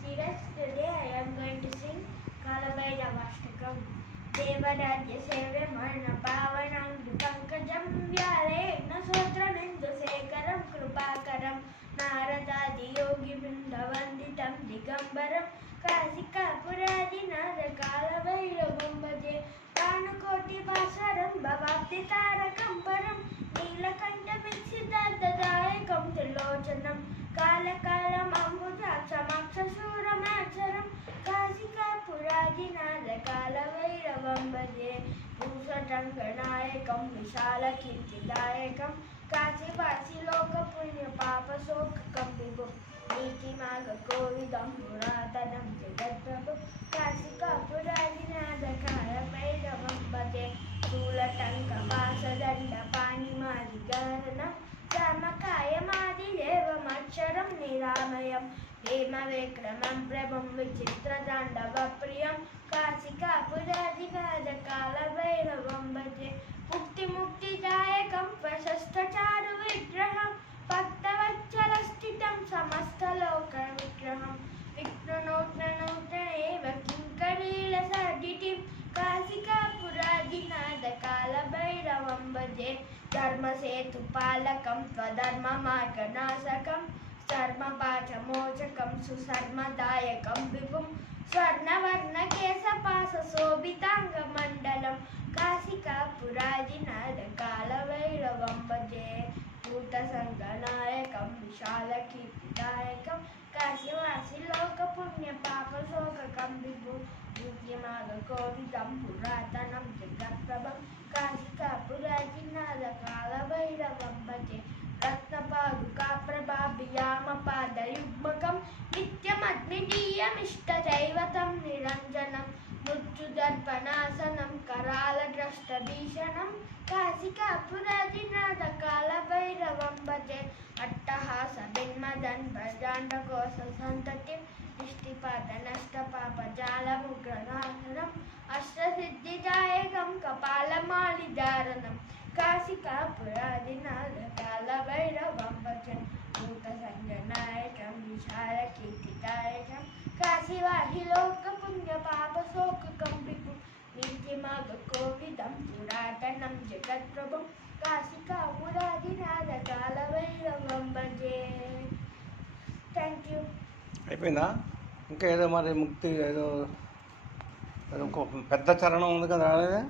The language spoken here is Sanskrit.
serious. Today I am going to sing Kalabhairavaashtakam. Devarajya Sevyamarna Pavanam Pankajam Vyalena Sotranendu Sekaram Krupakaram Naradadi Yogi Vrindavanditam Digambaram Kasika Puradinada Kalabhairavam Bhaje Kanukoti Basaram Bhavapti Tarakam Param Neelakanta Viksiddadayakam Tilochanam Kalakalam Ambujaksamaksasuramachram Kasika Puradinada Kalabhairavam Bhaje Pusatanganayakam Vishalakirtidayakam Kasivasi Loka Punya Papa Sokakam Vibhum Niti Maga Kovidam Puratanam Jagatprabhu Kasika Puradinada Kalabhairavam Bhaje Sulatanka Vasadanda Panimadigaranam Samakayamadidevam Niramayam Hemavekramam Prabham Vichitradandavapriyam Kasika Puradinada Kalabhairavam Bhaje Mukti Mukti Dayakam Vasasthacharu Vigraham Bhaktavatsalastitam Samastaloka Vigraham Vikranotranotraneva Kinkarilasaditim Kasika Puradinada Kalabhairavam Bhaje Dharmasetu Palakam Twadharma Marganasakam Sarma Pachamochakam Susarmadayakam Vibhum Swarnavarna Kesa Pasa Sobitanga Mandalam Kasika Puradinada Kalabhairavam Bhaje Bhuta Sanganayakam Vishalakirtidayakam Kasivasi Loka Punya Papa Sokakam Vibhum Nityamaga Kovidam Puratanam Jagatprabham Kasika Puradinada Kalabhairavam Bhaje Ratnapaduka Prabhabhiyama Padayugmakam Nityamagnidiyyam Ishtadaivatam Niranjanam Mutchudarpanasanam Karaladrashtabhishanam Kasika Puradinada Kalabhairavam Bhaje Attahasa Binmadan Bhajandakosa Santatim Ishtipadanastapapajalamugranahanam Ashtasiddhidayakam Kapalamalidaranam Kasika Puradinada Kalabhairavam Bhaje Bhuta Sanganayakam Vishalakirtidayakam Kasivasi Loka Punya Papa Sokakam Vibhum Nityimaga Kovidam Puratanam Jagatprabhum Kasika Puradinada Kalabhairavam Bhaje. Thank you. అయిపోయిందా? ఇంకా ఏదో మరి ముక్తి ఏదో ఇంకో పెద్ద చరణం ఉంది కదా, రాలేదా?